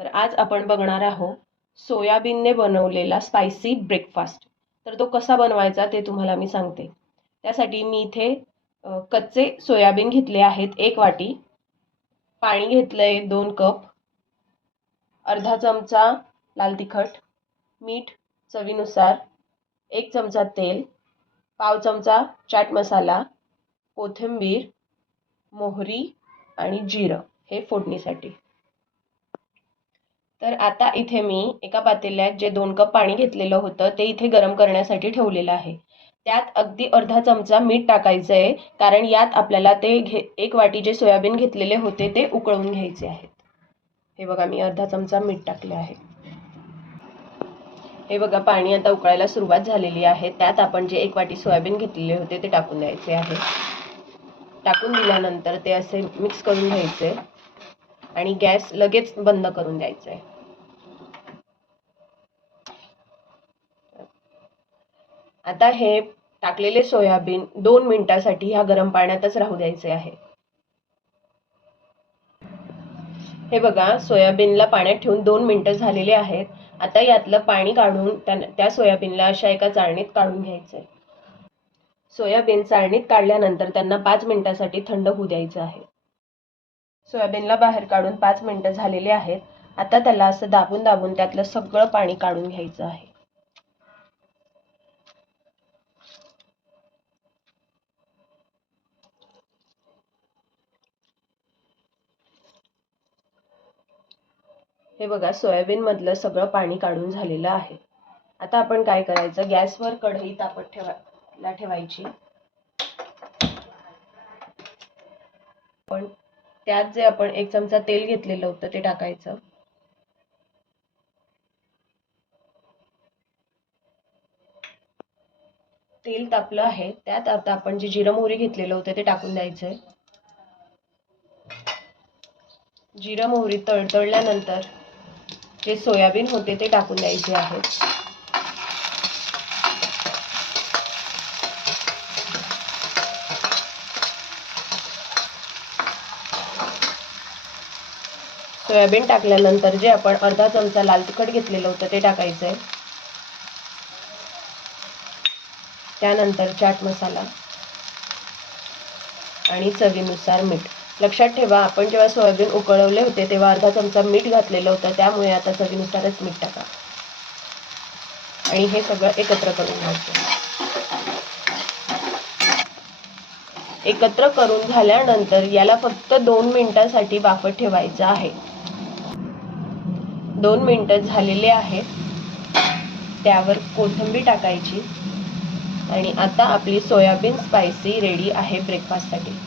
तर आज आपण बघणार आहोत सोयाबीनने बनवलेला स्पायसी ब्रेकफास्ट। तर तो कसा बनवायचा ते तुम्हाला मी सांगते। त्यासाठी मी इथे कच्चे सोयाबीन घेतले आहेत 1 वाटी, पाणी घेतलंय 2 कप, अर्धा चमचा लाल तिखट, मीठ चवीनुसार, 1 चमचा तेल, पाव चमचा चाट मसाला, कोथिंबीर, मोहरी आणि जिरं हे फोडणीसाठी। तर आता इथे मी एका पातेल्यात जे 2 कप पाणी घेतलेलं होतं ते इथे गरम करण्यासाठी ठेवलेलं आहे। त्यात अगदी अर्धा चमचा मीठ टाकायचं आहे, कारण यात आपल्याला ते 1 वाटी जे सोयाबीन घेतलेले होते ते उकळून घ्यायचे आहेत। हे बघा मी अर्धा चमचा मीठ टाकले आहे। हे बघा पाणी आता उकळायला सुरुवात झालेली आहे। त्यात आपण जे 1 वाटी सोयाबीन घेतलेले होते ते टाकून द्यायचे आहे। टाकून दिल्यानंतर ते असे मिक्स करून घ्यायचे आणि गॅस लगेच बंद करून द्यायचा आहे। आता हे टाकलेले सोयाबीन 2 मिनिटांसाठी ह्या गरम पाण्यातच राहू द्यायचे आहे। हे बघा सोयाबीनला पाण्यात ठेवून 2 मिनिटं झालेले आहेत। आता यातलं पाणी काढून त्या सोयाबीनला अशा एका चाळणीत काढून घ्यायचंय। सोयाबीन चाळणीत काढल्यानंतर त्यांना 5 मिनिटांसाठी थंड होऊ द्यायचं आहे। सोयाबीनला बाहेर काढून 5 मिनिटं झालेले आहेत। आता त्याला असं दाबून दाबून त्यातलं सगळं पाणी काढून घ्यायचं आहे। हे बघा सोयाबीन मधलं सगळं पाणी काढून झालेलं आहे। आता आपण काय करायचं, गॅसवर कढई तापत ठेवायची। पण त्यात जे आपण 1 चमचा तेल घेतलेलं होतं ते टाकायचं। तेल तापलं आहे, त्यात आता आपण जे जिरं मोहरी घेतलेलं होतं ते टाकून द्यायचंय। जिरं मोहरी तडतडल्यानंतर जे सोयाबीन होते ते टाकून द्यायचे आहेत। सोयाबीन टाकल्यानंतर जे आपण अर्धा चमचा लाल तिखट घेतलेलं होतं ते टाकायचंय। त्यानंतर चाट मसाला आणि चवीनुसार मीठ। लक्षात ठेवा आपण जेव्हा सोयाबीन उकळवले होते तेव्हा अर्धा चमचा मीठ घातलेलं होतं, त्यामुळे आता चवीनुसारच मीठ टाका आणि हे सगळं एकत्र करून घ्यायचं। एकत्र करून झाल्यानंतर याला फक्त 2 मिनिटांसाठी वाफत ठेवायचं आहे। 2 मिनिटं झालेले आहेत। त्यावर कोथिंबीर टाकायची आणि आता आपली सोयाबीन स्पायसी रेडी आहे ब्रेकफास्टसाठी।